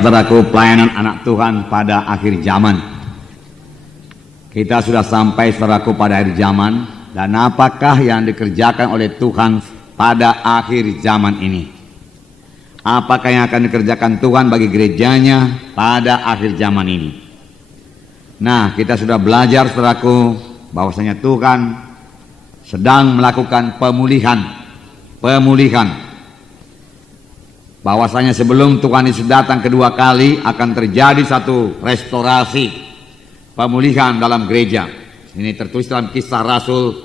saudaraku, pelayanan anak Tuhan pada akhir zaman. Kita sudah sampai, saudaraku, pada akhir zaman. Dan apakah yang dikerjakan oleh Tuhan pada akhir zaman ini? Apakah yang akan dikerjakan Tuhan bagi gerejanya pada akhir zaman ini? Nah, kita sudah belajar, saudaraku, bahwasanya Tuhan sedang melakukan pemulihan. Bahwasanya sebelum Tuhan Yesus datang kedua kali akan terjadi satu restorasi, pemulihan dalam gereja. Ini tertulis dalam Kisah Rasul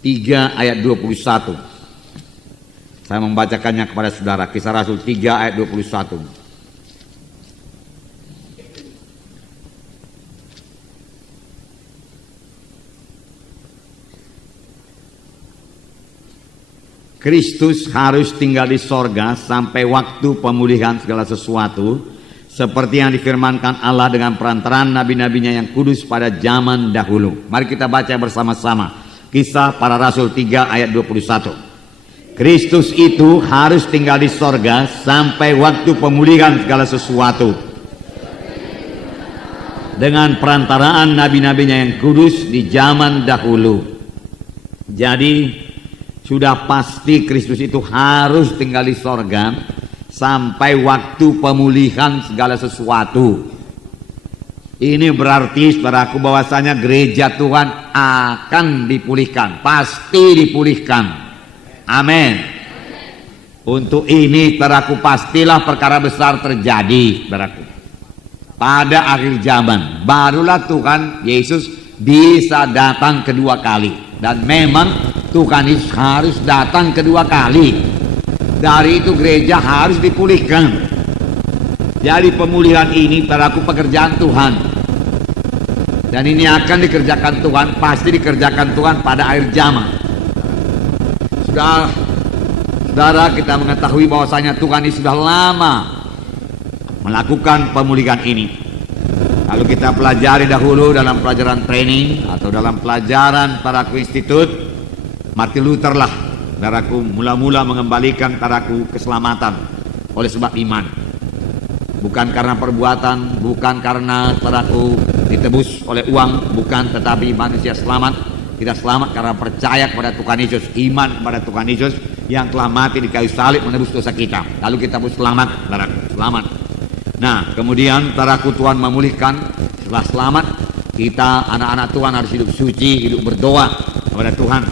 3 ayat 21. Saya membacakannya kepada saudara. Kisah Rasul 3 ayat 21. Kristus harus tinggal di sorga sampai waktu pemulihan segala sesuatu, seperti yang difirmankan Allah dengan perantaraan nabi-nabinya yang kudus pada zaman dahulu. Mari kita baca bersama-sama Kisah Para Rasul 3 ayat 21. Kristus itu harus tinggal di sorga sampai waktu pemulihan segala sesuatu, dengan perantaraan nabi-nabinya yang kudus di zaman dahulu. Jadi sudah pasti Kristus itu harus tinggal di sorga sampai waktu pemulihan segala sesuatu. Ini berarti, saudaraku, bahwasanya gereja Tuhan akan dipulihkan, pasti dipulihkan. Amin. Untuk ini, saudaraku, pastilah perkara besar terjadi, saudaraku. Pada akhir zaman barulah Tuhan Yesus bisa datang kedua kali. Dan memang Tuhan Yesus harus datang kedua kali. Dari itu gereja harus dipulihkan. Jadi pemulihan ini, saudaraku, pekerjaan Tuhan. Dan ini akan dikerjakan Tuhan, pasti dikerjakan Tuhan pada akhir zaman. Saudara, kita mengetahui bahwasanya Tuhan ini sudah lama melakukan pemulihan ini. Lalu kita pelajari dahulu dalam pelajaran training atau dalam pelajaran saudaraku institut, Martin Luther lah, saudaraku, mula-mula mengembalikan saudaraku keselamatan oleh sebab iman. Bukan karena perbuatan, bukan karena saudaraku ditebus oleh uang, bukan, tetapi manusia selamat. Kita selamat karena percaya kepada Tuhan Yesus, iman kepada Tuhan Yesus yang telah mati di kayu salib menebus dosa kita. Lalu kita pun selamat, saudaraku, selamat. Nah, kemudian saudaraku, Tuhan memulihkan. Setelah selamat, kita anak-anak Tuhan harus hidup suci, hidup berdoa kepada Tuhan.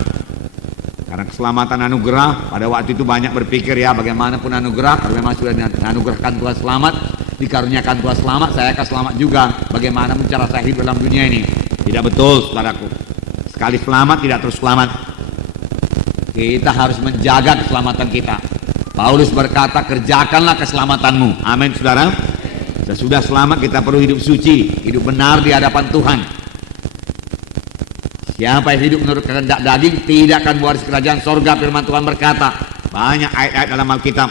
Karena keselamatan anugerah, pada waktu itu banyak berpikir, ya bagaimanapun anugerah, kalau memang sudah dianugerahkan Tuhan selamat, dikaruniakan Tuhan selamat, saya akan selamat juga. Bagaimana cara saya hidup dalam dunia ini? Tidak betul, saudaraku. Sekali selamat tidak terus selamat. Kita harus menjaga keselamatan kita. Paulus berkata, kerjakanlah keselamatanmu. Amin, saudara. Sesudah selamat kita perlu hidup suci, hidup benar di hadapan Tuhan. Siapa yang hidup menurut kehendak daging tidak akan mewaris kerajaan sorga. Firman Tuhan berkata, banyak ayat-ayat dalam Alkitab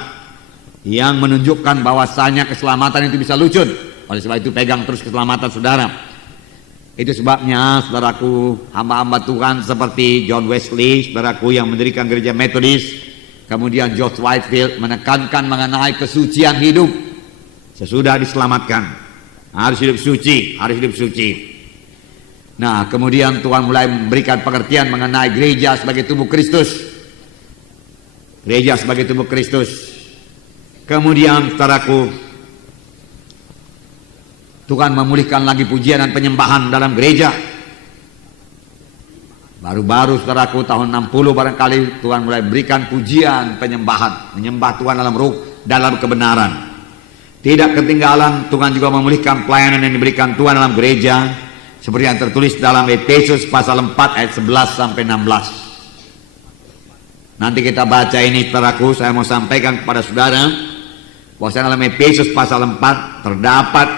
yang menunjukkan bahwasanya keselamatan itu bisa lucun. Oleh sebab itu pegang terus keselamatan saudara. Itu sebabnya, saudaraku, hamba-hamba Tuhan seperti John Wesley, saudaraku, yang mendirikan gereja Metodis, kemudian George Whitefield menekankan mengenai kesucian hidup. Sesudah diselamatkan harus hidup suci, harus hidup suci. Nah, kemudian Tuhan mulai memberikan pengertian mengenai gereja sebagai tubuh Kristus. Gereja sebagai tubuh Kristus. Kemudian, saudaraku, Tuhan memulihkan lagi pujian dan penyembahan dalam gereja. Baru-baru, saudaraku, tahun 60 barangkali Tuhan mulai berikan pujian, penyembahan, menyembah Tuhan dalam ruh, dalam kebenaran. Tidak ketinggalan, Tuhan juga memulihkan pelayanan yang diberikan Tuhan dalam gereja, seperti yang tertulis dalam Efesus pasal 4 ayat 11 sampai 16. Nanti kita baca ini, saudaraku. Saya mau sampaikan kepada saudara bahwa dalam Efesus pasal 4 terdapat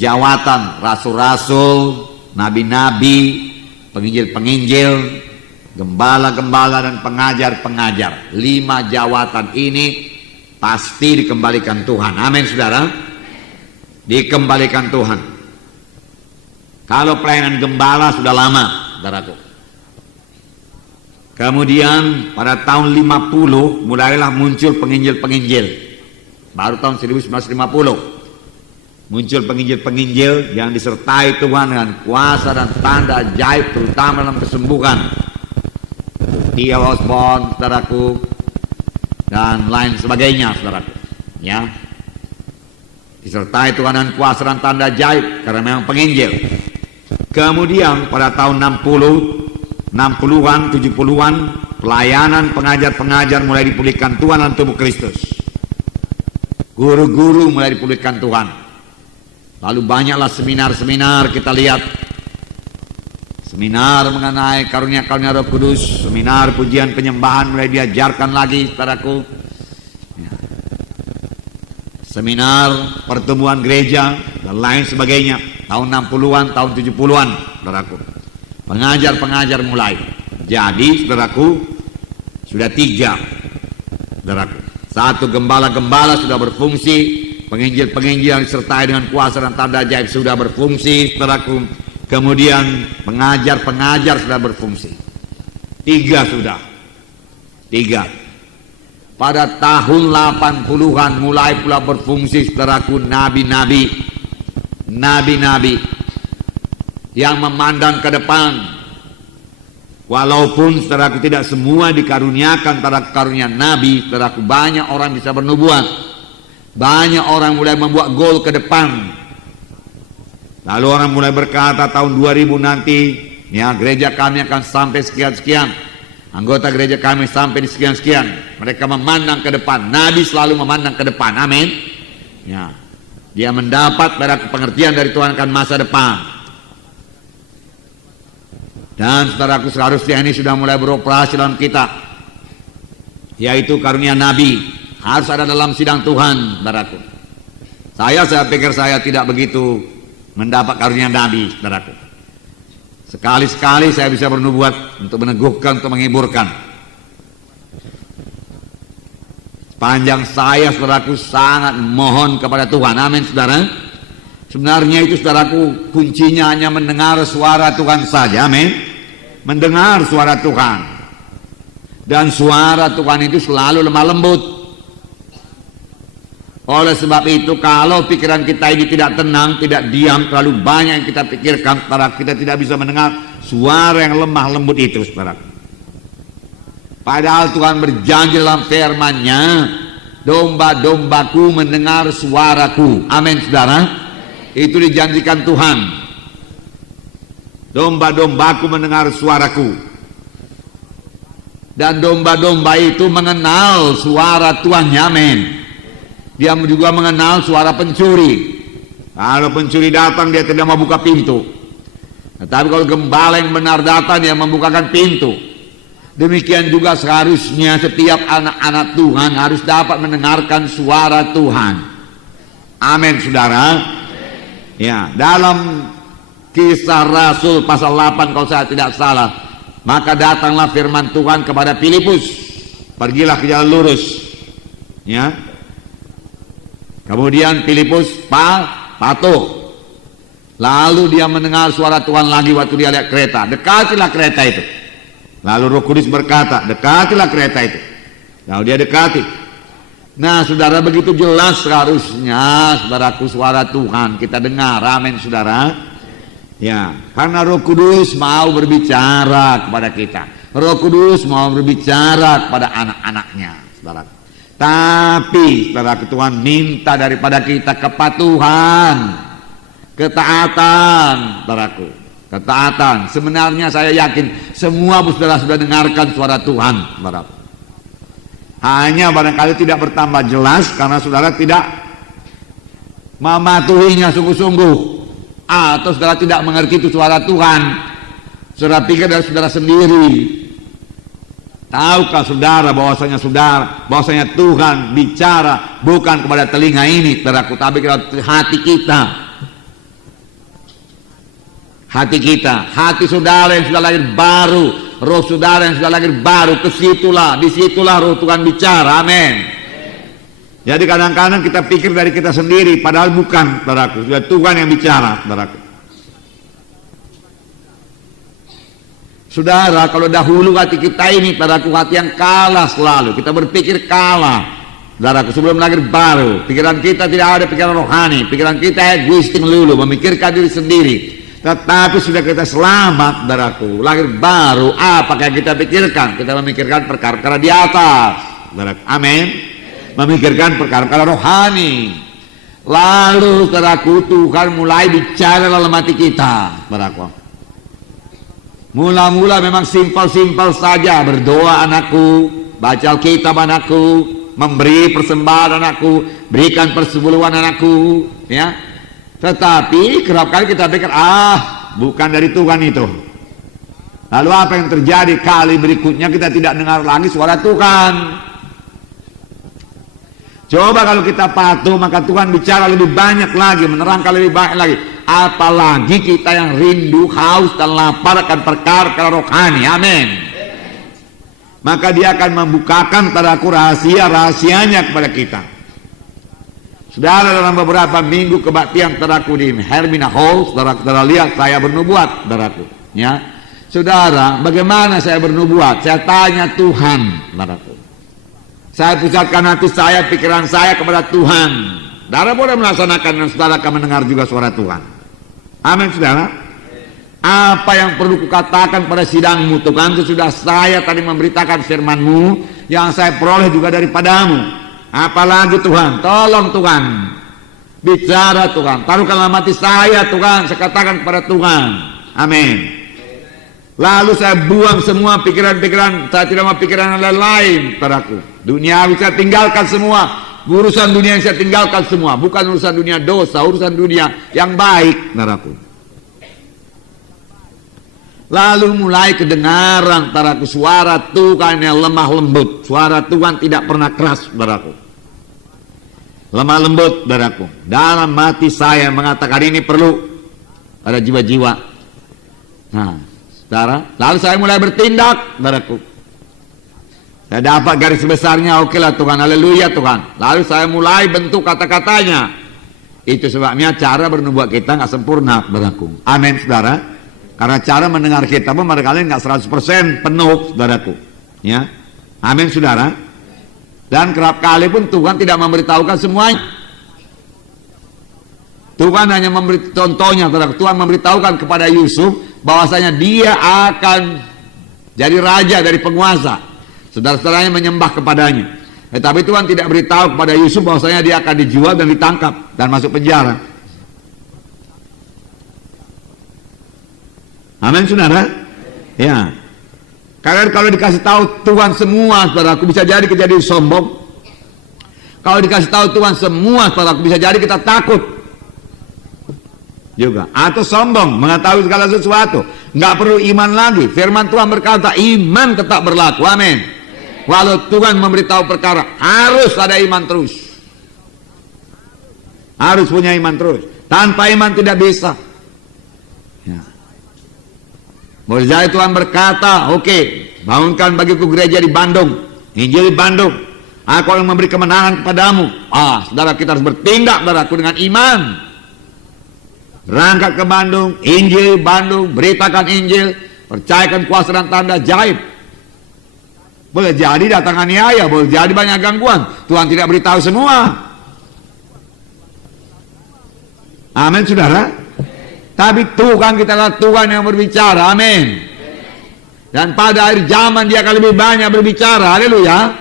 jawatan rasul-rasul, nabi-nabi, penginjil-penginjil, gembala-gembala, dan pengajar-pengajar. 5 jawatan ini pasti dikembalikan Tuhan. Amin, saudara. Dikembalikan Tuhan. Kalau pelayanan gembala sudah lama, saudaraku. Kemudian pada tahun 50 mulailah muncul penginjil-penginjil. Baru tahun 1950 muncul penginjil-penginjil yang disertai Tuhan dengan kuasa dan tanda ajaib, terutama dalam kesembuhan. T.L. Osborne, saudaraku, dan lain sebagainya, saudaraku. Ya, disertai Tuhan dengan kuasa dan tanda ajaib karena memang penginjil. Kemudian pada tahun 60-an, 70-an, pelayanan pengajar-pengajar mulai dipulihkan Tuhan dalam tubuh Kristus. Guru-guru mulai dipulihkan Tuhan. Lalu banyaklah seminar-seminar kita lihat. Seminar mengenai karunia-karunia Roh Kudus, seminar pujian penyembahan mulai diajarkan lagi, saudaraku. Ya. Seminar pertumbuhan gereja dan lain sebagainya. Tahun 60-an, tahun 70-an, saudaraku. Pengajar-pengajar mulai. Jadi, saudaraku, sudah 3, saudaraku. 1, gembala-gembala sudah berfungsi. Penginjil-penginjil yang disertai dengan kuasa dan tanda ajaib sudah berfungsi, saudaraku. Kemudian pengajar-pengajar sudah berfungsi. 3 sudah. 3. Pada tahun 80-an mulai pula berfungsi, saudaraku, nabi-nabi. Nabi-nabi yang memandang ke depan. Walaupun, saudaraku, tidak semua dikaruniakan pada karunia nabi, saudaraku, banyak orang bisa bernubuat. Banyak orang mulai membuat gol ke depan. Lalu orang mulai berkata tahun 2000 nanti, ya, gereja kami akan sampai sekian-sekian. Anggota gereja kami sampai di sekian-sekian. Mereka memandang ke depan. Nabi selalu memandang ke depan. Amin. Ya, dia mendapat pada pengertian dari Tuhan akan masa depan. Dan saudaraku, seharusnya ini sudah mulai beroperasi dalam kita, yaitu karunia nabi. Harus ada dalam sidang Tuhan, saudaraku. Saya pikir saya tidak begitu mendapat karunia nabi, saudaraku. Sekali-sekali saya bisa bernubuat untuk meneguhkan, untuk menghiburkan. Sepanjang saya, saudaraku, sangat mohon kepada Tuhan. Amin, saudara. Sebenarnya itu, saudaraku, kuncinya hanya mendengar suara Tuhan saja. Amin. Mendengar suara Tuhan. Dan suara Tuhan itu selalu lemah lembut. Oleh sebab itu, kalau pikiran kita ini tidak tenang, tidak diam, terlalu banyak yang kita pikirkan, saudara, kita tidak bisa mendengar suara yang lemah lembut itu, saudara. Padahal Tuhan berjanji dalam firman-Nya, domba-dombaku mendengar suaraku. Amin, saudara. Itu dijanjikan Tuhan. Domba-dombaku mendengar suaraku. Dan domba-domba itu mengenal suara Tuhannya. Amin. Dia juga mengenal suara pencuri. Kalau pencuri datang, dia tidak mau buka pintu. Tetapi kalau gembala yang benar datang, dia membukakan pintu. Demikian juga seharusnya setiap anak-anak Tuhan harus dapat mendengarkan suara Tuhan. Amin, saudara. Ya, dalam Kisah Rasul pasal 8 kalau saya tidak salah, maka datanglah firman Tuhan kepada Filipus, pergilah ke jalan lurus. Ya. Kemudian Filipus patuh. Lalu dia mendengar suara Tuhan lagi waktu dia lihat kereta. Dekatilah kereta itu. Lalu Roh Kudus berkata, dekatilah kereta itu. Lalu dia dekati. Nah, saudara, begitu jelas seharusnya, saudaraku, suara Tuhan kita dengar. Amin, saudara. Ya, karena Roh Kudus mau berbicara kepada kita. Roh Kudus mau berbicara kepada anak-anaknya, saudara. Tapi, saudara, Tuhan minta daripada kita kepatuhan, ketaatan, saudaraku, ketaatan. Sebenarnya saya yakin semua saudara sudah dengarkan suara Tuhan, saudaraku. Hanya barangkali tidak bertambah jelas karena saudara tidak mematuhinya sungguh-sungguh, atau saudara tidak mengerti itu suara Tuhan. Saudara pikir dari saudara sendiri. Tahukah saudara bahwasanya Tuhan bicara bukan kepada telinga ini, saudaraku, tapi kepada hati kita. Hati kita, hati saudara yang sudah lahir baru, roh saudara yang sudah lahir baru, disitulah roh Tuhan bicara. Amin. Jadi kadang-kadang kita pikir dari kita sendiri, padahal bukan, saudaraku. Sudah Tuhan yang bicara, saudaraku. Saudara, kalau dahulu hati kita ini, saudaraku, hati yang kalah selalu. Kita berpikir kalah. Saudaraku, sebelum lahir baru, pikiran kita tidak ada pikiran rohani, pikiran kita egoistik melulu, memikirkan diri sendiri. Tetapi sudah kita selamat, saudaraku, lahir baru, apakah yang kita pikirkan? Kita memikirkan perkara-perkara di atas, saudaraku. Amin. Memikirkan perkara-perkara rohani. Lalu, saudaraku, Tuhan mulai bicara dalam hati kita, saudaraku. Mula-mula memang simpel-simpel saja, berdoa anakku, baca Alkitab anakku, memberi persembahan anakku, berikan persepuluhan anakku, ya. Tetapi kerap kali kita pikir, bukan dari Tuhan itu. Lalu apa yang terjadi? Kali berikutnya kita tidak dengar lagi suara Tuhan. Coba kalau kita patuh, maka Tuhan bicara lebih banyak lagi, menerangkan lebih banyak lagi. Apalagi kita yang rindu, haus dan lapar akan perkara rohani. Amin. Maka dia akan membukakan tadaku rahasia-rahasianya kepada kita. Saudara, dalam beberapa minggu kebaktian tadaku di Hermina Hall, saudara lihat saya bernubuat, saudaraku. Ya, saudara, bagaimana saya bernubuat? Saya tanya Tuhan, saudaraku. Saya pusatkan hati saya, pikiran saya kepada Tuhan. Saudara boleh melaksanakan dan saudara akan mendengar juga suara Tuhan. Amin, saudara. Apa yang perlu kukatakan pada sidangmu, Tuhan, sesudah saya tadi memberitakan firman-Mu yang saya peroleh juga daripadamu. Apalagi Tuhan, tolong Tuhan, bicara Tuhan, taruhkan dalam hati saya Tuhan, saya katakan kepada Tuhan. Amin. Lalu saya buang semua pikiran-pikiran, saya tidak mau pikiran lain-lain padaku. Dunia saya tinggalkan semua, urusan dunia saya tinggalkan semua, bukan urusan dunia dosa, urusan dunia yang baik, saudaraku. Lalu mulai kedengaran taraku suara Tuhan yang lemah lembut. Suara Tuhan tidak pernah keras, saudaraku. Lemah lembut, saudaraku. Dalam hati saya mengatakan ini perlu pada jiwa-jiwa. Nah, saudara, lalu saya mulai bertindak, saudaraku. Saya dapat garis besarnya, oke lah Tuhan, haleluya Tuhan. Lalu saya mulai bentuk kata-katanya. Itu sebabnya cara bernubuat kita nggak sempurna, saudaraku. Amin, saudara. Karena cara mendengar kita pun barangkali nggak 100% penuh, saudaraku. Ya, amin, saudara. Dan kerap kali pun Tuhan tidak memberitahukan semuanya. Tuhan hanya memberi contohnya, saudara. Tuhan memberitahukan kepada Yusuf bahwasanya dia akan jadi raja dari penguasa. Saudara-saudaranya menyembah kepadanya. Tetapi Tuhan tidak beritahu kepada Yusuf bahwasanya dia akan dijual dan ditangkap dan masuk penjara. Amin, saudara. Ya. Karena kalau dikasih tahu Tuhan semua, saudaraku, bisa jadi kita jadi sombong. Kalau dikasih tahu Tuhan semua, saudaraku, bisa jadi kita takut juga, atau sombong mengetahui segala sesuatu. Nggak perlu iman lagi. Firman Tuhan berkata iman tetap berlaku. Amin. Walau Tuhan memberitahu perkara, harus ada iman terus. Harus punya iman terus. Tanpa iman tidak bisa. Ya. Boleh jadi Tuhan berkata, oke, bangunkan bagiku gereja di Bandung, Injil di Bandung, aku akan memberi kemenangan kepadamu. Saudara, kita harus bertindak, saudaraku, dengan iman. Berangkat ke Bandung, Injil di Bandung, beritakan Injil, percayakan kuasa dan tanda gaib. Boleh jadi datang aniaya, boleh jadi banyak gangguan, Tuhan tidak beritahu semua. Amin, saudara. Tapi Tuhan kita adalah Tuhan yang berbicara, amin. Dan pada akhir zaman dia akan lebih banyak berbicara, haleluya.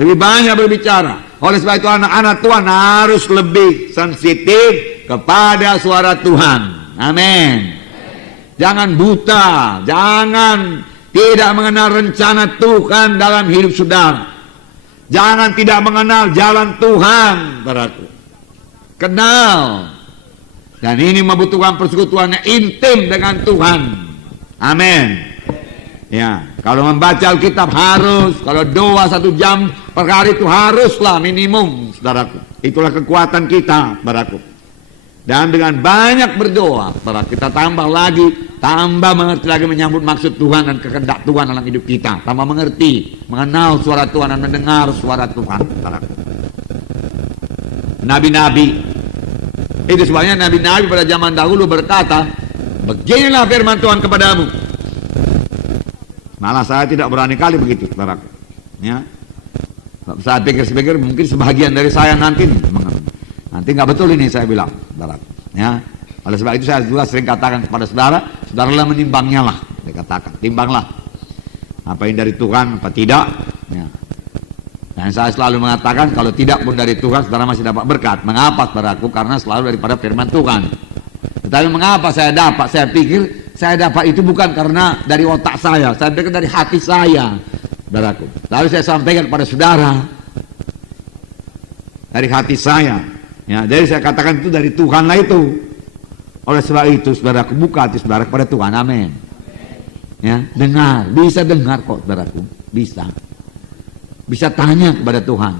Lebih banyak berbicara. Oleh sebab itu anak-anak Tuhan harus lebih sensitif kepada suara Tuhan, amin. Jangan buta, jangan tidak mengenal rencana Tuhan dalam hidup saudara. Jangan tidak mengenal jalan Tuhan, saudaraku. Kenal. Dan ini membutuhkan persekutuan yang intim dengan Tuhan. Amin. Ya, kalau membaca Alkitab harus, kalau doa 1 jam per hari itu haruslah minimum, saudaraku. Itulah kekuatan kita, saudaraku. Dan dengan banyak berdoa, saudara, kita tambah mengerti lagi menyambut maksud Tuhan dan kehendak Tuhan dalam hidup kita. Tambah mengerti, mengenal suara Tuhan dan mendengar suara Tuhan, saudaraku. Nabi-nabi. Itu sebabnya nabi-nabi pada zaman dahulu berkata, beginilah firman Tuhan kepadamu. Malah saya tidak berani kali begitu, saudaraku. Ya. Saya pikir mungkin sebagian dari saya nanti nggak betul ini saya bilang, saudara. Ya, oleh sebab itu saya juga sering katakan kepada saudara, saudaralah menimbangnya lah, dikatakan, timbanglah apa yang dari Tuhan apa tidak. Ya. Dan saya selalu mengatakan kalau tidak pun dari Tuhan, saudara masih dapat berkat. Mengapa, saudaraku? Karena selalu daripada firman Tuhan. Tetapi mengapa saya dapat? Saya pikir saya dapat itu bukan karena dari otak saya pikir dari hati saya, saudaraku. Lalu saya sampaikan kepada saudara dari hati saya. Ya, jadi saya katakan itu dari Tuhan lah itu. Oleh sebab itu, saudaraku, buka hati saudara kepada Tuhan. Amin. Ya, dengar, bisa dengar kok, saudaraku, bisa. Bisa tanya kepada Tuhan.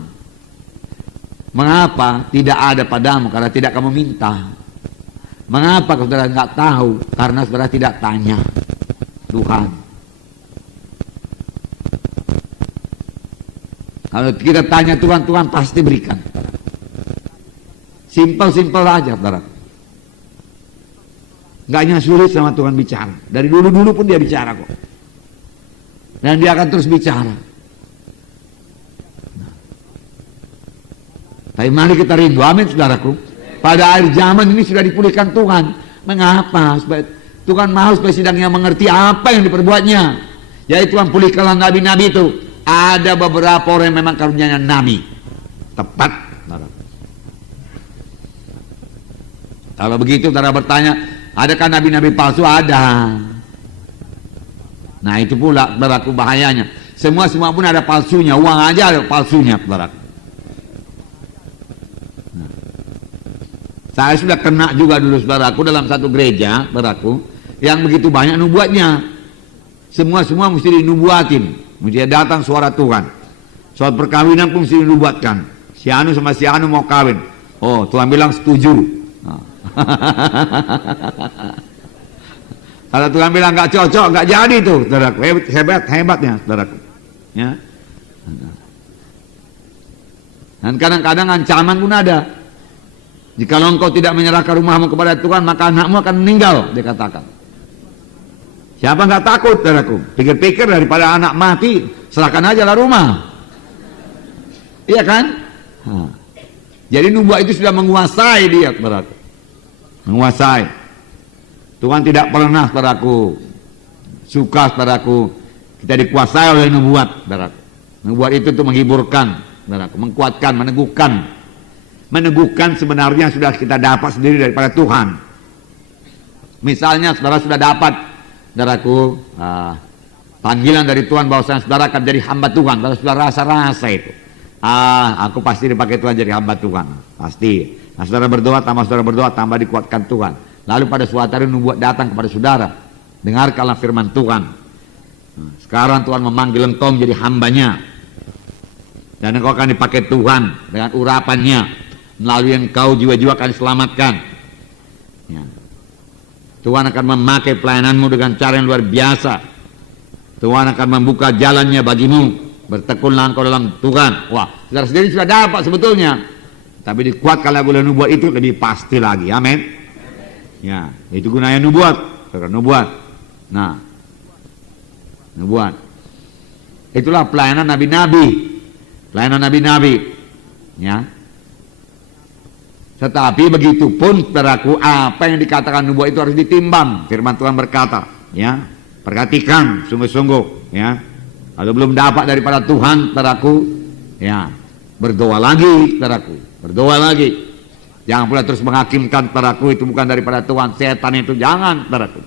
Mengapa tidak ada padamu? Karena tidak kamu minta. Mengapa saudara nggak tahu? Karena saudara tidak tanya Tuhan. Kalau kita tanya Tuhan, Tuhan pasti berikan. Simpel-simpel aja, saudara. Nggaknya sulit sama Tuhan bicara. Dari dulu-dulu pun dia bicara kok. Dan dia akan terus bicara. Tapi mari kita rindu, amin saudaraku. Pada akhir zaman ini sudah dipulihkan Tuhan. Mengapa? Supaya Tuhan mau supaya sidangnya mengerti apa yang diperbuatnya. Yaitu Tuhan pulihkanlah nabi-nabi itu. Ada beberapa orang yang memang karunianya nabi. Tepat. Kalau begitu saudara bertanya, adakah nabi-nabi palsu? Ada. Nah itu pula saudaraku bahayanya. Semua pun ada palsunya. Uang aja ada palsunya, saudaraku. Saya sudah kena juga dulu, saudaraku, dalam satu gereja, saudaraku, yang begitu banyak nubuatnya. Semua mesti dinubuatin. Mesti datang suara Tuhan. Soal perkawinan pun mesti dinubuatkan. Si Anu sama si Anu mau kawin. Oh, Tuhan bilang setuju. Nah. Kalau Tuhan bilang nggak cocok, nggak jadi tuh, saudaraku. Hebatnya, saudaraku. Ya. Dan kadang-kadang ancaman pun ada. Jikalau engkau tidak menyerahkan rumahmu kepada Tuhan, maka anakmu akan meninggal, dikatakan. Siapa nggak takut, saudaraku? Pikir-pikir daripada anak mati, serahkan aja lah rumah. Iya kan? Nah. Jadi nubuat itu sudah menguasai dia, saudaraku. Menguasai. Tuhan tidak pernah, saudaraku, suka, saudaraku, kita dikuasai oleh nubuat, saudaraku. Nubuat itu untuk menghiburkan, saudaraku, menguatkan, meneguhkan sebenarnya sudah kita dapat sendiri daripada Tuhan. Misalnya saudara sudah dapat, saudaraku, panggilan dari Tuhan bahwasanya saudara akan jadi hamba Tuhan. Kalau sudah rasa itu, aku pasti dipakai Tuhan jadi hamba Tuhan, pasti. Nah, saudara berdoa, tambah dikuatkan Tuhan. Lalu pada suatu hari nubuat datang kepada saudara, dengarkanlah firman Tuhan. Sekarang Tuhan memanggil engkau menjadi hambanya, dan engkau akan dipakai Tuhan dengan urapannya. Melalui engkau jiwa-jiwa akan diselamatkan. Ya. Tuhan akan memakai pelayananmu dengan cara yang luar biasa. Tuhan akan membuka jalannya bagimu. Bertekunlah engkau dalam Tuhan. Wah, saudara sendiri sudah dapat sebetulnya. Tapi dikuatkanlah oleh nubuat itu lebih pasti lagi. Amin. Ya, itu gunanya nubuat. Nubuat. Nah, nubuat. Itulah pelayanan nabi-nabi. Pelayanan nabi-nabi. Ya. Tetapi begitu pun, saudaraku, apa yang dikatakan nubuat itu harus ditimbang. Firman Tuhan berkata, ya, perhatikan sungguh-sungguh, ya. Kalau belum dapat daripada Tuhan, saudaraku, ya, berdoa lagi, saudaraku, berdoa lagi. Jangan pula terus menghakimkan, saudaraku, itu bukan daripada Tuhan, setan itu, jangan, saudaraku.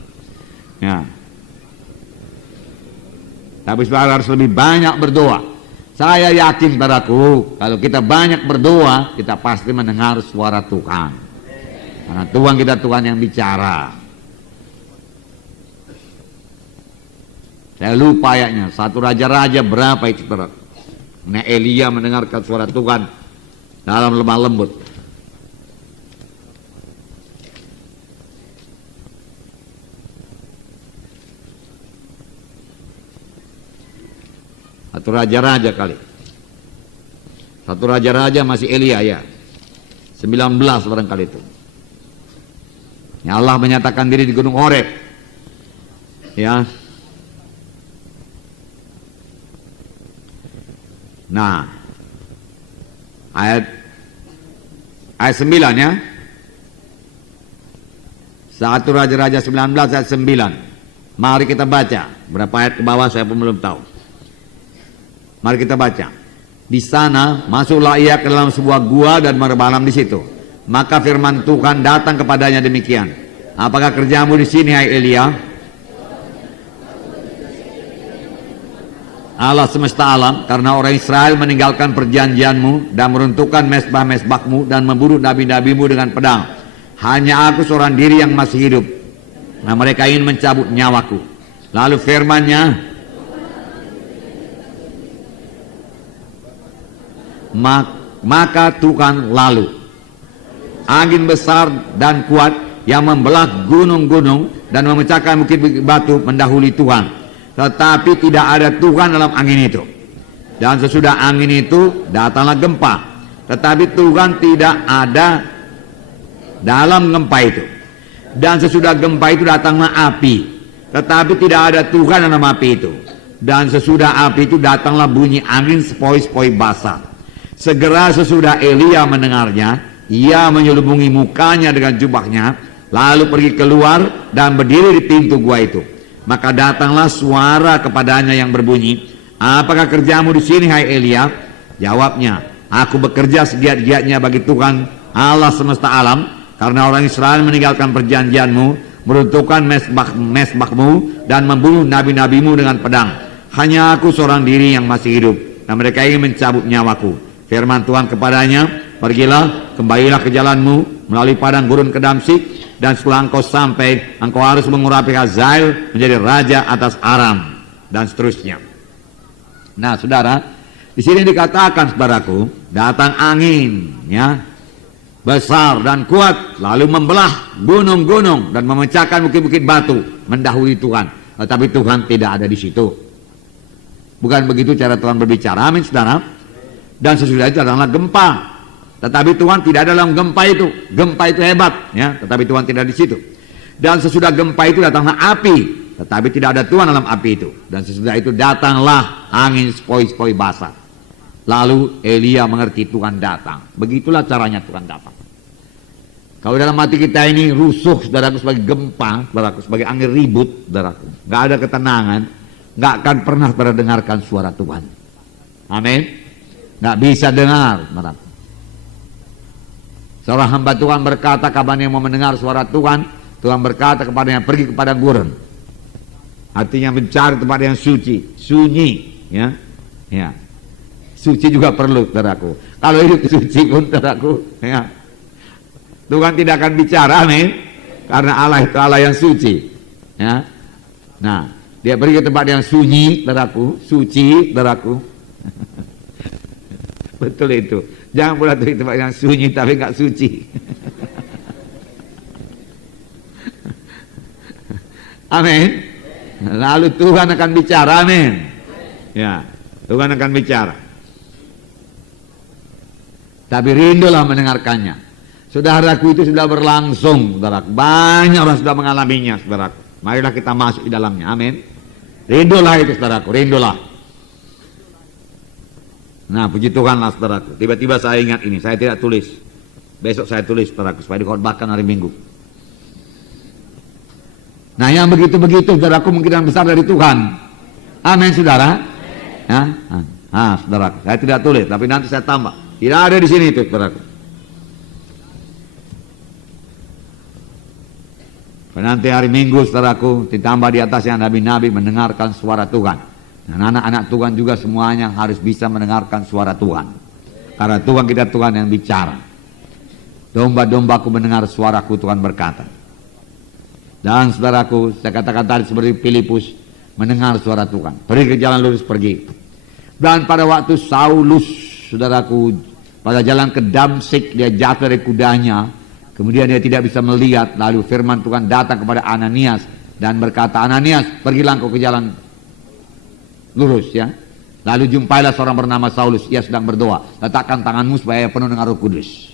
Ya. Tapi saudara harus lebih banyak berdoa. Saya yakin, saudaraku, kalau kita banyak berdoa, kita pasti mendengar suara Tuhan. Karena Tuhan kita Tuhan yang bicara. Saya lupa ayatnya, satu raja-raja berapa itu, saudara? Nah, Elia mendengarkan suara Tuhan dalam lemah lembut. Satu raja-raja kali. Satu raja-raja masih Elia, ya. 19 barangkali itu. Ya, Allah menyatakan diri di Gunung Horeb. Ya. Nah, ayat 9 ya. 1 Raja-Raja 19 ayat 9. Mari kita baca. Berapa ayat ke bawah saya pun belum tahu. Mari kita baca. Di sana masuklah ia ke dalam sebuah gua dan bermalam di situ. Maka firman Tuhan datang kepadanya demikian. Apakah kerjamu di sini, hai Elia? Allah semesta alam, karena orang Israel meninggalkan perjanjianmu dan meruntuhkan mesbah-mesbahmu dan membunuh nabi-nabimu dengan pedang. Hanya aku seorang diri yang masih hidup. Nah, mereka ingin mencabut nyawaku. Lalu firman-Nya, maka Tuhan lalu angin besar dan kuat yang membelah gunung-gunung dan memecahkan bukit-bukit batu mendahului Tuhan. Tetapi tidak ada Tuhan dalam angin itu. Dan sesudah angin itu datanglah gempa. Tetapi Tuhan tidak ada dalam gempa itu. Dan sesudah gempa itu datanglah api. Tetapi tidak ada Tuhan dalam api itu. Dan sesudah api itu datanglah bunyi angin sepoi-sepoi basah. Segera sesudah Elia mendengarnya, ia menyelubungi mukanya dengan jubahnya, lalu pergi keluar dan berdiri di pintu gua itu. Maka datanglah suara kepadanya yang berbunyi, apakah kerjamu di sini, hai Elia? Jawabnya, aku bekerja segiat-giatnya bagi Tuhan Allah semesta alam, karena orang Israel meninggalkan perjanjianmu, meruntuhkan mesbahmu dan membunuh nabi-nabimu dengan pedang. Hanya aku seorang diri yang masih hidup, dan mereka ingin mencabut nyawaku. Firman Tuhan kepadanya, pergilah, kembalilah ke jalanmu melalui padang gurun ke Damsik, dan setelah engkau sampai, engkau harus mengurapi Hazael menjadi raja atas Aram, dan seterusnya. Nah, saudara, di sini dikatakan, saudaraku, datang angin, ya, besar dan kuat, lalu membelah gunung-gunung dan memecahkan bukit-bukit batu mendahului Tuhan. Tetapi Tuhan tidak ada di situ. Bukan begitu cara Tuhan berbicara, amin, saudara. Dan sesudah itu adalah gempa. Tetapi Tuhan tidak ada dalam gempa itu. Gempa itu hebat, ya, tetapi Tuhan tidak di situ. Dan sesudah gempa itu datanglah api, tetapi tidak ada Tuhan dalam api itu. Dan sesudah itu datanglah angin sepoi-sepoi basah. Lalu Elia mengerti Tuhan datang. Begitulah caranya Tuhan datang. Kalau dalam hati kita ini rusuh, saudaraku, sebagai gempa, saudaraku, sebagai angin ribut, saudaraku, nggak ada ketenangan, nggak akan pernah dengarkan suara Tuhan. Amin. Nggak bisa dengar, saudaraku. Seorang hamba Tuhan berkata, kapan yang mau mendengar suara Tuhan, Tuhan berkata kepadanya, pergi kepada gurun. Artinya mencari tempat yang suci, sunyi, ya, ya. Suci juga perlu, saudaraku. Kalau hidup suci pun, saudaraku, ya, Tuhan tidak akan bicara, amin, karena Allah itu Allah yang suci, ya. Nah, dia pergi ke tempat yang sunyi, saudaraku, suci, saudaraku. Betul itu. Jangan pula di tempat yang sunyi tapi nggak suci. Amin. Lalu Tuhan akan bicara, amin. Ya, Tuhan akan bicara. Tapi rindulah mendengarkannya. Saudaraku, itu sudah berlangsung, saudaraku. Banyak orang sudah mengalaminya, saudaraku. Marilah kita masuk di dalamnya, amin. Rindulah itu, saudaraku, rindulah. Nah, puji Tuhanlah, saudaraku. Tiba-tiba saya ingat ini, saya tidak tulis. Besok saya tulis, saudaraku, supaya dikhotbahkan hari Minggu. Nah, yang begitu-begitu, saudaraku, mungkin besar dari Tuhan. Amin, saudara. Ya? Saudaraku, saya tidak tulis, tapi nanti saya tambah. Tidak ada di sini itu, saudaraku. Nanti hari Minggu, saudaraku, ditambah di atasnya nabi-nabi mendengarkan suara Tuhan. Dan anak-anak Tuhan juga semuanya harus bisa mendengarkan suara Tuhan. Karena Tuhan kita Tuhan yang bicara. Domba-dombaku mendengar suaraku, Tuhan berkata. Dan saudaraku, saya katakan tadi seperti Filipus mendengar suara Tuhan. Pergi ke jalan lurus, pergi. Dan pada waktu Saulus, saudaraku, pada jalan ke Damsik, dia jatuh dari kudanya. Kemudian dia tidak bisa melihat. Lalu firman Tuhan datang kepada Ananias dan berkata, Ananias, pergilah engkau ke jalan lurus, ya. Lalu jumpailah seorang bernama Saulus, ia sedang berdoa, letakkan tanganmu supaya penuh dengan Roh Kudus.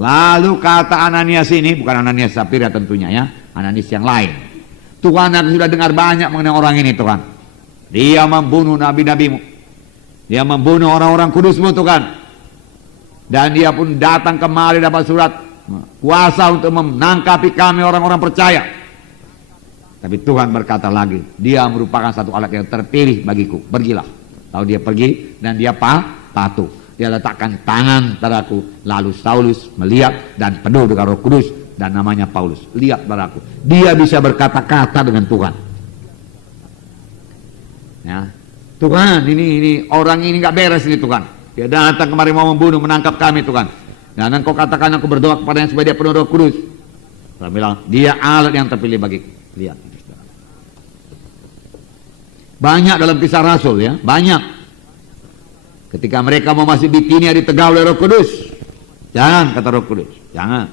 Lalu kata Ananias ini, bukan Ananias Sapira tentunya, ya, Ananias yang lain. Tuhan, aku sudah dengar banyak mengenai orang ini, Tuhan. Dia membunuh nabi-nabimu, dia membunuh orang-orang kudusmu, Tuhan. Dan dia pun datang kemari dapat surat kuasa untuk menangkapi kami orang-orang percaya. Tapi Tuhan berkata lagi, dia merupakan satu alat yang terpilih bagiku. Pergilah. Lalu dia pergi dan dia patuh. Dia letakkan tangan padaku. Lalu Saulus melihat dan penuh dengan Roh Kudus dan namanya Paulus. Lihat padaku. Dia bisa berkata-kata dengan Tuhan. Ya. Tuhan, ini orang ini nggak beres ini Tuhan. Dia datang kemari mau membunuh, menangkap kami Tuhan. Dan engkau katakan aku berdoa kepadanya supaya dia penuh Roh Kudus. Saya bilang, dia alat yang terpilih bagiku. Lihat. Banyak dalam Kisah Rasul ya, banyak. Ketika mereka mau masih Bitinia ditegah oleh Roh Kudus. Jangan, kata Roh Kudus, jangan.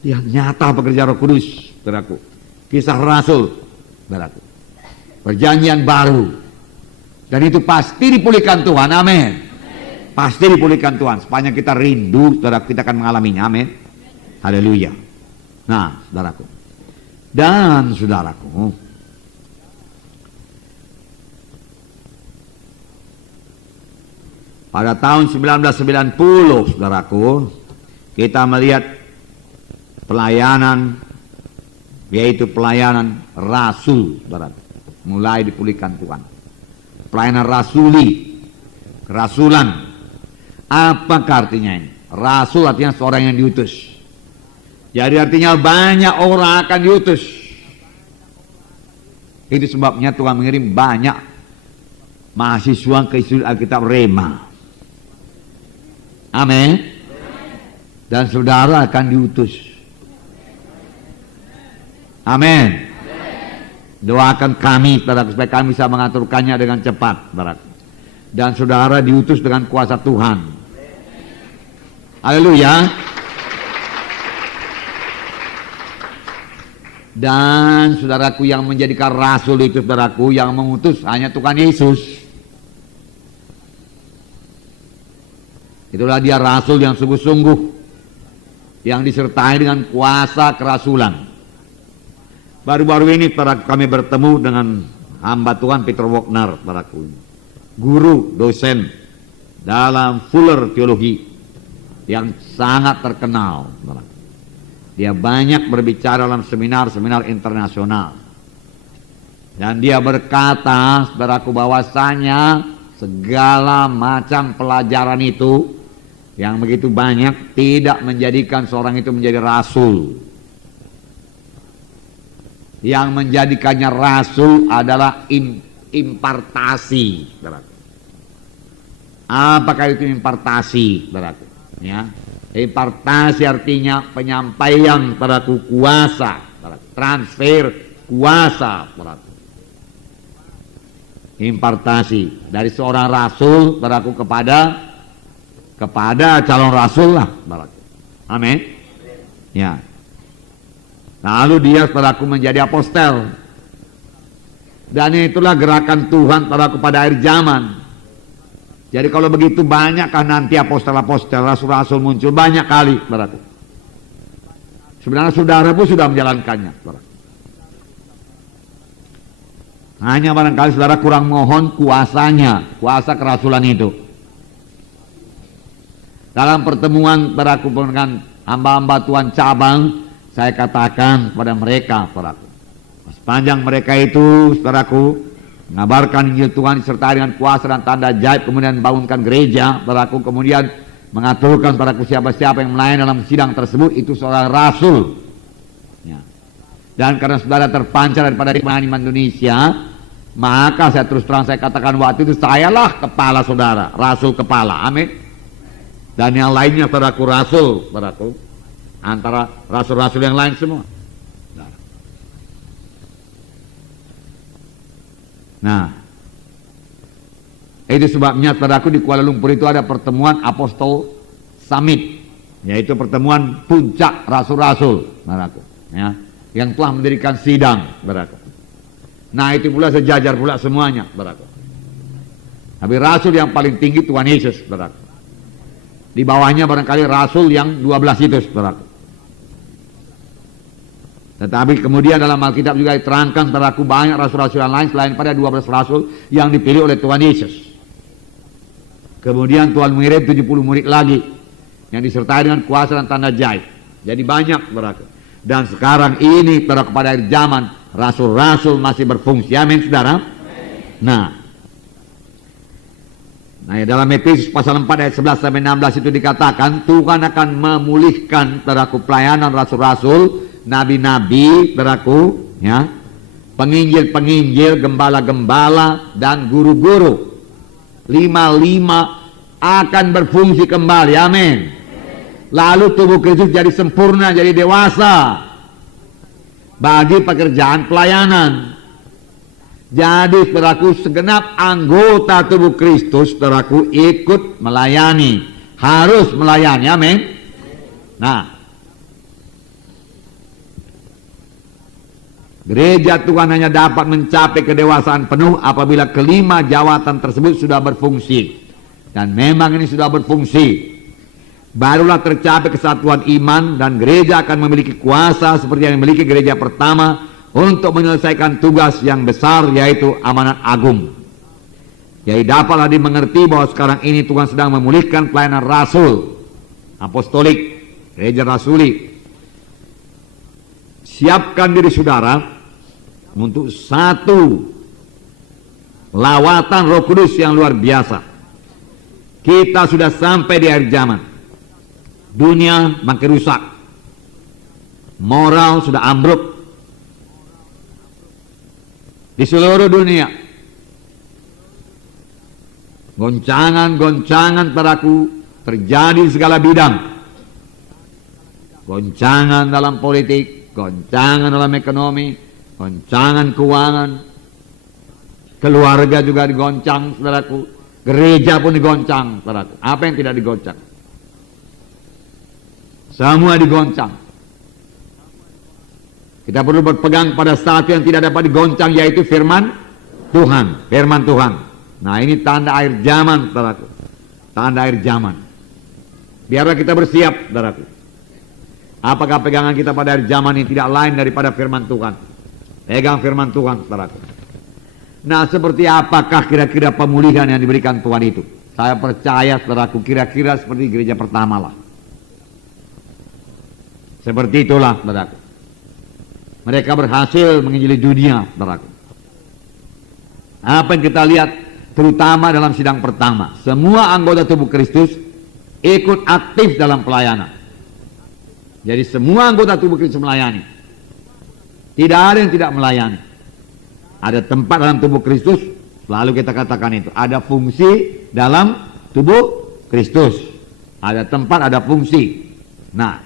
Dia nyata pekerja Roh Kudus, saudaraku. Kisah Rasul, saudaraku. Perjanjian baru. Dan itu pasti dipulihkan Tuhan, amin. Pasti dipulihkan Tuhan. Sepanjang kita rindu, saudaraku, kita akan mengalaminya, amin. Haleluya. Nah, saudaraku. Dan saudaraku, pada tahun 1990, saudaraku, kita melihat pelayanan, yaitu pelayanan rasul, saudaraku, mulai dipulihkan Tuhan. Pelayanan rasuli, kerasulan. Apakah artinya ini? Rasul artinya seorang yang diutus. Jadi artinya banyak orang akan diutus. Itu sebabnya Tuhan mengirim banyak mahasiswa ke Institut Alkitab Rema. Amin. Dan saudara akan diutus. Amin. Doakan kami supaya kami bisa mengaturkannya dengan cepat, saudara. Dan saudara diutus dengan kuasa Tuhan. Haleluya. Dan saudaraku, yang menjadikan rasul itu, saudaraku, yang mengutus hanya Tuhan Yesus. Itulah dia rasul yang sungguh-sungguh, yang disertai dengan kuasa kerasulan. Baru-baru ini kami bertemu dengan hamba Tuhan Peter Wagner, guru dosen dalam Fuller Teologi yang sangat terkenal. Dia banyak berbicara dalam seminar-seminar internasional. Dan dia berkata, saudaraku, bahwasanya segala macam pelajaran itu yang begitu banyak tidak menjadikan seorang itu menjadi rasul. Yang menjadikannya rasul adalah impartasi, saudaraku. Apakah itu impartasi, saudaraku? Ya, impartasi artinya penyampaian, saudaraku, kuasa, saudaraku. Transfer kuasa, saudaraku. Impartasi dari seorang rasul, saudaraku, kepada calon rasul lah, saudaraku. Amin. Ya. Lalu dia, saudaraku, menjadi apostel. Dan itulah gerakan Tuhan, saudaraku, pada akhir zaman. Jadi kalau begitu banyakkah nanti apostel-apostel, rasul-rasul muncul? Banyak kali, saudaraku. Sebenarnya saudara pun sudah menjalankannya, saudaraku. Hanya barangkali saudara kurang mohon kuasanya, kuasa kerasulan itu. Dalam pertemuan, saudaraku, dengan hamba-hamba Tuhan cabang, saya katakan kepada mereka, saudaraku, sepanjang mereka itu, saudaraku, mengabarkan Injil Tuhan disertai dengan kuasa dan tanda ajaib, kemudian membangunkan gereja, saudaraku, kemudian mengaturkan, saudaraku, siapa-siapa yang melayani dalam sidang tersebut, itu seorang rasul. Ya. Dan karena saudara terpancar daripada iman Indonesia, maka saya terus terang saya katakan waktu itu sayalah kepala saudara, rasul kepala, amin. Dan yang lainnya, saudaraku, rasul, saudaraku, antara rasul-rasul yang lain semua. Nah, itu sebabnya, saudaraku, di Kuala Lumpur itu ada pertemuan Apostol Summit, yaitu pertemuan puncak rasul-rasul, saudaraku, ya, yang telah mendirikan sidang, saudaraku. Nah, itu pula sejajar pula semuanya, saudaraku. Tapi rasul yang paling tinggi Tuhan Yesus, saudaraku. Di bawahnya barangkali rasul yang 12 itu, saudaraku. Tetapi kemudian dalam Alkitab juga diterangkan, saudaraku, banyak rasul-rasul yang lain selain pada 12 rasul yang dipilih oleh Tuhan Yesus. Kemudian Tuhan mengirim 70 murid lagi. yang disertai dengan kuasa dan tanda gaib. Jadi banyak, saudaraku. Dan sekarang ini, saudara, pada akhir zaman, rasul-rasul masih berfungsi. Amin, saudara. Nah, ya, dalam Efesus pasal 4 ayat 11 sampai 16 itu dikatakan Tuhan akan memulihkan, saudaraku, pelayanan rasul-rasul, nabi-nabi, saudaraku, ya, penginjil-penginjil, gembala-gembala, dan guru-guru. Lima akan berfungsi kembali. Amin. Lalu tubuh Kristus jadi sempurna, jadi dewasa bagi pekerjaan pelayanan. Jadi, saudaraku, segenap anggota tubuh Kristus, saudaraku, ikut melayani, harus melayani. Amin. Nah, gereja Tuhan hanya dapat mencapai kedewasaan penuh apabila kelima jawatan tersebut sudah berfungsi. Dan memang ini sudah berfungsi. Barulah tercapai kesatuan iman dan gereja akan memiliki kuasa seperti yang dimiliki gereja pertama untuk menyelesaikan tugas yang besar, yaitu amanat agung. Jadi dapatlah dimengerti bahwa sekarang ini Tuhan sedang memulihkan pelayanan rasul, apostolik, gereja rasuli. Siapkan diri saudara untuk satu lawatan Roh Kudus yang luar biasa. Kita sudah sampai di akhir zaman. Dunia makin rusak. Moral sudah ambruk di seluruh dunia. Goncangan-goncangan, saudaraku, terjadi di segala bidang. Goncangan dalam politik, goncangan dalam ekonomi, goncangan keuangan, keluarga juga digoncang, saudaraku. Gereja pun digoncang, saudaraku. Apa yang tidak digoncang? Semua digoncang. Kita perlu berpegang pada satu yang tidak dapat digoncang, yaitu firman Tuhan. Firman Tuhan. Nah, ini tanda akhir zaman, saudaraku. Tanda akhir zaman. Biarlah kita bersiap, saudaraku. Apakah pegangan kita pada akhir zaman ini tidak lain daripada firman Tuhan? Pegang firman Tuhan, saudaraku. Nah, seperti apakah kira-kira pemulihan yang diberikan Tuhan itu? Saya percaya, saudaraku, kira-kira seperti gereja pertama lah. Seperti itulah, saudaraku. Mereka berhasil menginjili dunia, saudaraku. Apa yang kita lihat, terutama dalam sidang pertama, semua anggota tubuh Kristus ikut aktif dalam pelayanan. Jadi semua anggota tubuh Kristus melayani. Tidak ada yang tidak melayani. Ada tempat dalam tubuh Kristus, selalu kita katakan itu. Ada fungsi dalam tubuh Kristus. Ada tempat, ada fungsi. Nah,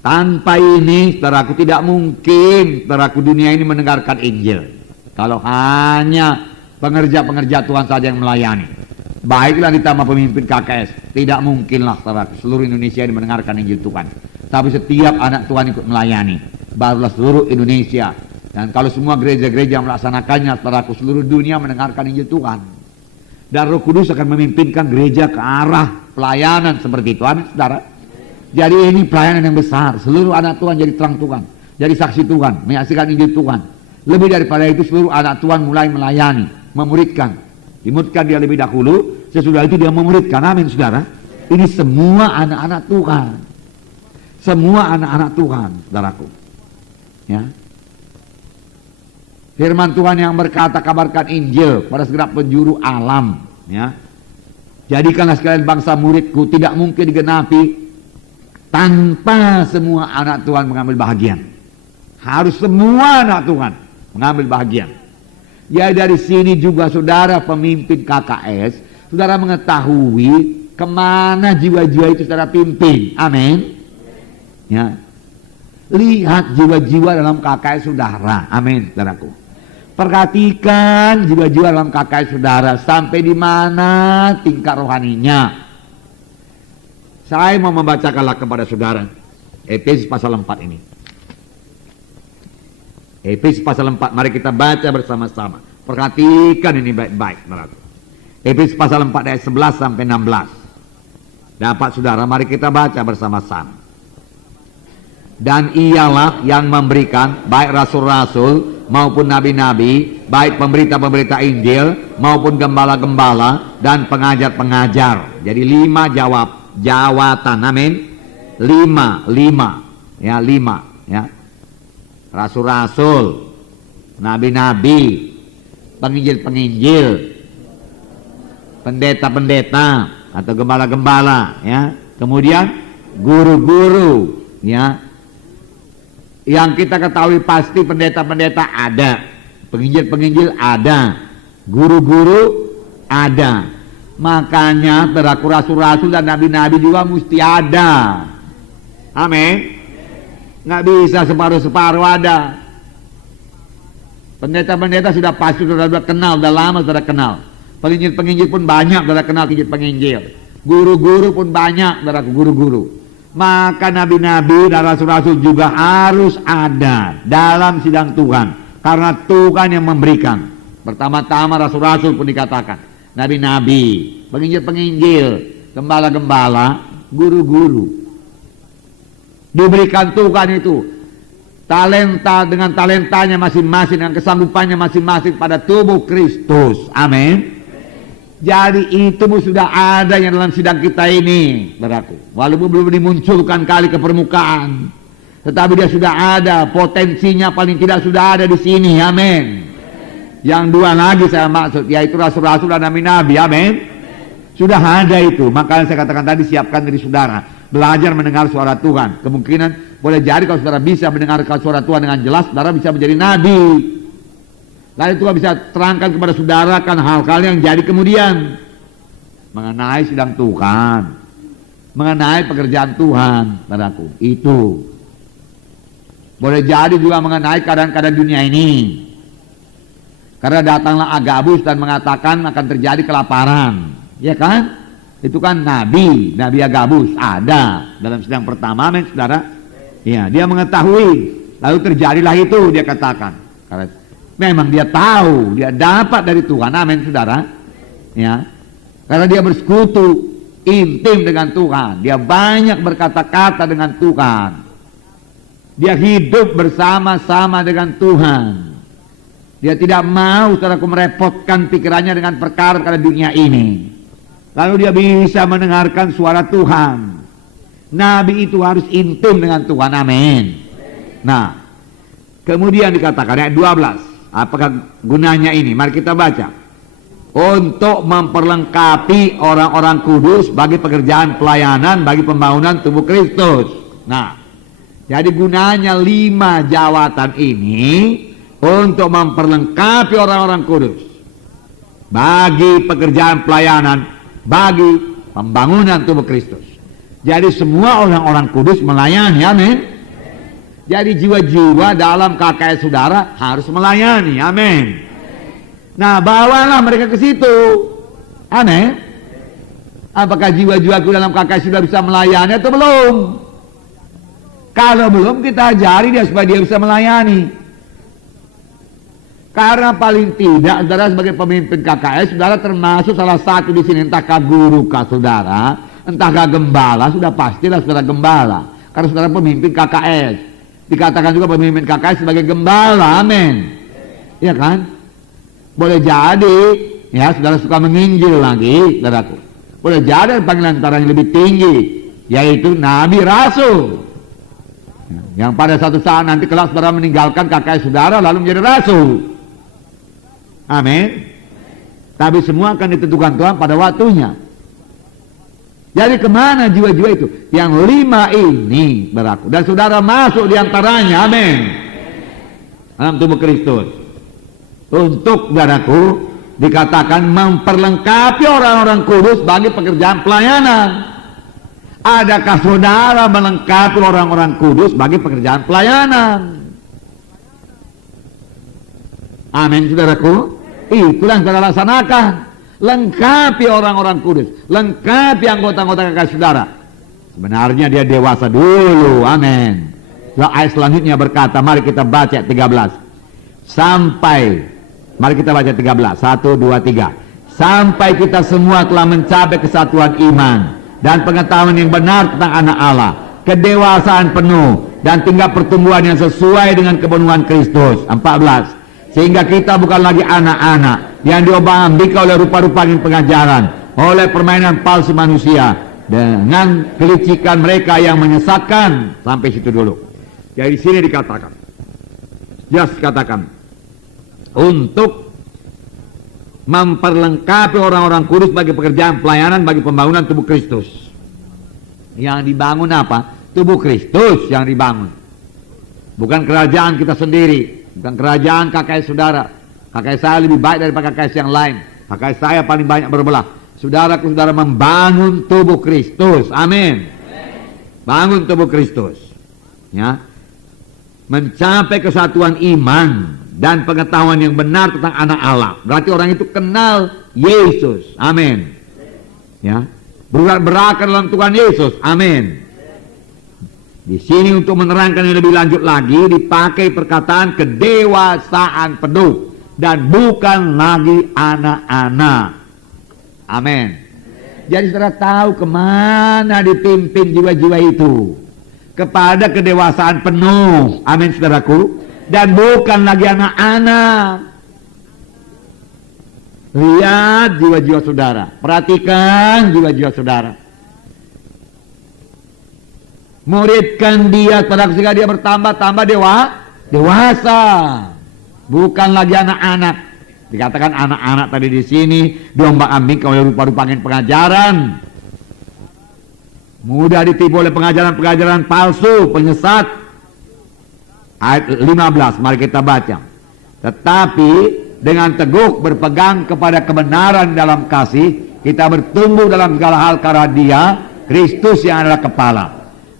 tanpa ini, saudaraku, tidak mungkin, saudaraku, dunia ini mendengarkan Injil. Kalau hanya pengerja-pengerja Tuhan saja yang melayani. Baiklah ditambah pemimpin KKS. Tidak mungkinlah, saudaraku, seluruh Indonesia ini mendengarkan Injil Tuhan. Tapi setiap anak Tuhan ikut melayani. Barulah seluruh Indonesia. Dan kalau semua gereja-gereja melaksanakannya, saudaraku, seluruh dunia mendengarkan Injil Tuhan. Dan Roh Kudus akan memimpinkan gereja ke arah pelayanan seperti itu. Amin, saudara. Jadi ini pelayanan yang besar. Seluruh anak Tuhan jadi terang Tuhan, jadi saksi Tuhan, menyaksikan Injil Tuhan. Lebih daripada itu, seluruh anak Tuhan mulai melayani, memuridkan. Dimuridkan dia lebih dahulu, sesudah itu dia memuridkan. Amin, saudara. Ini semua anak-anak Tuhan. Semua anak-anak Tuhan, saudaraku. Ya. Firman Tuhan yang berkata, kabarkan Injil pada segenap penjuru alam. Ya. Jadikanlah sekalian bangsa muridku, tidak mungkin digenapi tanpa semua anak Tuhan mengambil bahagian. Harus semua anak Tuhan mengambil bahagian. Ya, dari sini juga saudara pemimpin KKS, saudara mengetahui kemana jiwa-jiwa itu saudara pimpin. Amin. Ya. Lihat jiwa-jiwa dalam KKS saudara. Amin, saudaraku. Perhatikan jiwa-jiwa dalam KKS saudara sampai di mana tingkat rohaninya. Saya mau membacakanlah kepada saudara Efesus pasal 4 ini. Efesus pasal 4, mari kita baca bersama-sama. Perhatikan ini baik-baik, saudaraku. Efesus pasal 4 ayat 11 sampai 16. Dapat saudara, mari kita baca bersama-sama. Dan ialah yang memberikan baik rasul-rasul maupun nabi-nabi, baik pemberita-pemberita Injil maupun gembala-gembala dan pengajar-pengajar. Jadi 5 jawatan, amin. 5 ya, 5 ya. Rasul-rasul, nabi-nabi, penginjil-penginjil, pendeta-pendeta atau gembala-gembala ya. Kemudian guru-guru ya. Yang kita ketahui pasti pendeta-pendeta ada, penginjil-penginjil ada, guru-guru ada. Makanya teraku rasul-rasul dan nabi-nabi juga mesti ada. Amin. Nggak bisa separuh-separuh ada. Pendeta-pendeta sudah pasti sudah kenal, sudah lama sudah kenal. Penginjil-penginjil pun banyak sudah kenal penginjil. Guru-guru pun banyak saudaraku, guru-guru. Maka nabi-nabi dan rasul-rasul juga harus ada dalam sidang Tuhan. Karena Tuhan yang memberikan. Pertama-tama rasul-rasul pun dikatakan. Nabi-nabi, penginjil-penginjil, gembala-gembala, guru-guru. Diberikan Tuhan itu talenta dengan talentanya masing-masing, dengan kesanggupannya masing-masing pada tubuh Kristus. Amin. Jadi itu sudah ada yang dalam sidang kita ini, saudaraku. Walaupun belum dimunculkan kali ke permukaan, tetapi dia sudah ada, potensinya paling tidak sudah ada di sini. Amin. Yang 2 lagi saya maksud, yaitu rasul-rasul dan nabi-nabi. Amin. Sudah ada itu. Makanya saya katakan tadi, siapkan diri saudara belajar mendengar suara Tuhan. Kemungkinan boleh jadi kalau saudara bisa mendengarkan suara Tuhan dengan jelas, saudara bisa menjadi nabi. Lalu Tuhan bisa terangkan kepada saudara kan hal-hal yang jadi kemudian mengenai sidang Tuhan, mengenai pekerjaan Tuhan, saudaraku. Itu boleh jadi juga mengenai keadaan-keadaan dunia ini. Karena datanglah Agabus dan mengatakan akan terjadi kelaparan, ya kan? Itu kan Nabi Agabus ada dalam sidang pertama, amin saudara. Ya, dia mengetahui, lalu terjadilah itu, dia katakan. Karena memang dia tahu, dia dapat dari Tuhan, amin saudara. Ya, karena dia bersekutu intim dengan Tuhan, dia banyak berkata-kata dengan Tuhan, dia hidup bersama-sama dengan Tuhan. Dia tidak mau saudaraku merepotkan pikirannya dengan perkara-perkara dunia ini. Lalu dia bisa mendengarkan suara Tuhan. Nabi itu harus intim dengan Tuhan, amin. Nah, kemudian dikatakan ayat 12, apakah gunanya ini? Mari kita baca. Untuk memperlengkapi orang-orang kudus bagi pekerjaan pelayanan, bagi pembangunan tubuh Kristus. Nah, jadi gunanya 5 jawatan ini untuk memperlengkapi orang-orang kudus bagi pekerjaan pelayanan, bagi pembangunan tubuh Kristus. Jadi semua orang-orang kudus melayani, amin. Jadi jiwa-jiwa dalam KKS saudara harus melayani, amin. Nah, bawalah mereka ke situ, amin. Apakah jiwa-jiwaku dalam KKS sudah bisa melayani atau belum? Kalau belum, kita ajari dia supaya dia bisa melayani. Karena paling tidak saudara sebagai pemimpin KKS, saudara termasuk salah satu di sini, entahkah guru kah saudara, entahkah gembala, sudah pastilah saudara gembala. Karena saudara pemimpin KKS. Dikatakan juga pemimpin KKS sebagai gembala, amin. Iya kan? Boleh jadi, ya saudara suka menginjil lagi, saudaraku. Boleh jadi panggilan antara yang lebih tinggi, yaitu Nabi Rasul. Yang pada satu saat nanti kelak saudara meninggalkan KKS saudara lalu menjadi Rasul. Amin. Tapi semua akan ditentukan Tuhan pada waktunya. Jadi kemana jiwa-jiwa itu? Yang 5 ini berlaku. Dan saudara masuk diantaranya. Amin. Dalam tubuh Kristus. Untuk saudaraku dikatakan memperlengkapi orang-orang kudus bagi pekerjaan pelayanan. Adakah saudara melengkapi orang-orang kudus bagi pekerjaan pelayanan? Amin saudaraku. Itulah yang saudara laksanakan. Lengkapi orang-orang kudus, lengkapi anggota-anggota kakak saudara. Sebenarnya dia dewasa dulu, amin. Ayat selanjutnya berkata, mari kita baca 13. Sampai, mari kita baca 13. 1, 2, 3. Sampai kita semua telah mencapai kesatuan iman dan pengetahuan yang benar tentang anak Allah, kedewasaan penuh dan tingkat pertumbuhan yang sesuai dengan kepenuhan Kristus. 14. Sehingga kita bukan lagi anak-anak yang diobah-ambika oleh rupa-rupa pengajaran, oleh permainan palsu manusia, dengan kelicikan mereka yang menyesatkan. Sampai situ dulu. Jadi di sini dikatakan, jelas dikatakan, untuk memperlengkapi orang-orang kudus bagi pekerjaan pelayanan bagi pembangunan tubuh Kristus. Yang dibangun apa? Tubuh Kristus yang dibangun. Bukan kerajaan kita sendiri, bukan kerajaan KKS saudara. KKS saya lebih baik daripada KKS yang lain. KKS saya paling banyak berbelah. Saudara-saudara membangun tubuh Kristus. Amin. Bangun tubuh Kristus. Ya. Mencapai kesatuan iman dan pengetahuan yang benar tentang anak Allah. Berarti orang itu kenal Yesus. Amin. Ya. Berakar dalam Tuhan Yesus. Amin. Di sini untuk menerangkan yang lebih lanjut lagi dipakai perkataan kedewasaan penuh dan bukan lagi anak-anak. Amin. Jadi saudara tahu kemana dipimpin jiwa-jiwa itu, kepada kedewasaan penuh. Amin saudaraku. Dan bukan lagi anak-anak. Lihat jiwa-jiwa saudara, perhatikan jiwa-jiwa saudara. Muridkan dia pada ketika dia bertambah dewasa, bukan lagi anak-anak. Dikatakan anak-anak tadi di sini diombang-ambingkan oleh rupa-rupa pengajaran, mudah ditipu oleh pengajaran-pengajaran palsu, penyesat. Ayat 15, mari kita baca. Tetapi dengan teguh berpegang kepada kebenaran dalam kasih, kita bertumbuh dalam segala hal karena Dia, Kristus yang adalah kepala.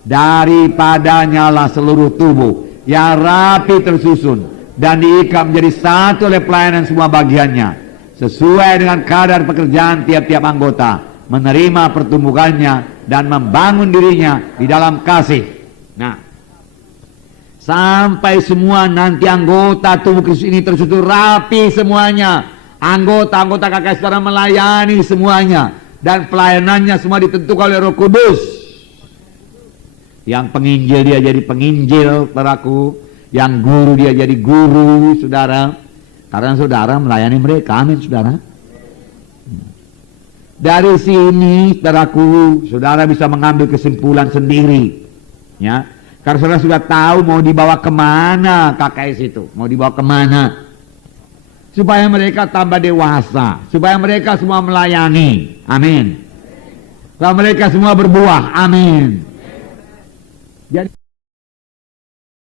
Daripadanya lah seluruh tubuh yang rapi tersusun dan diikat menjadi satu oleh pelayanan semua bagiannya, sesuai dengan kadar pekerjaan tiap-tiap anggota, menerima pertumbuhannya dan membangun dirinya di dalam kasih. Nah, sampai semua nanti anggota tubuh Kristus ini tersusun rapi semuanya. Anggota-anggota KKS saudara melayani semuanya, dan pelayanannya semua ditentukan oleh Roh Kudus. Yang penginjil dia jadi penginjil, saudaraku. Yang guru dia jadi guru, saudara. Karena saudara melayani mereka. Amin, saudara. Dari sini, saudaraku, saudara bisa mengambil kesimpulan sendiri. Ya, karena saudara sudah tahu mau dibawa kemana KKS itu. Mau dibawa kemana. Supaya mereka tambah dewasa. Supaya mereka semua melayani. Amin. Supaya mereka semua berbuah. Amin. Jadi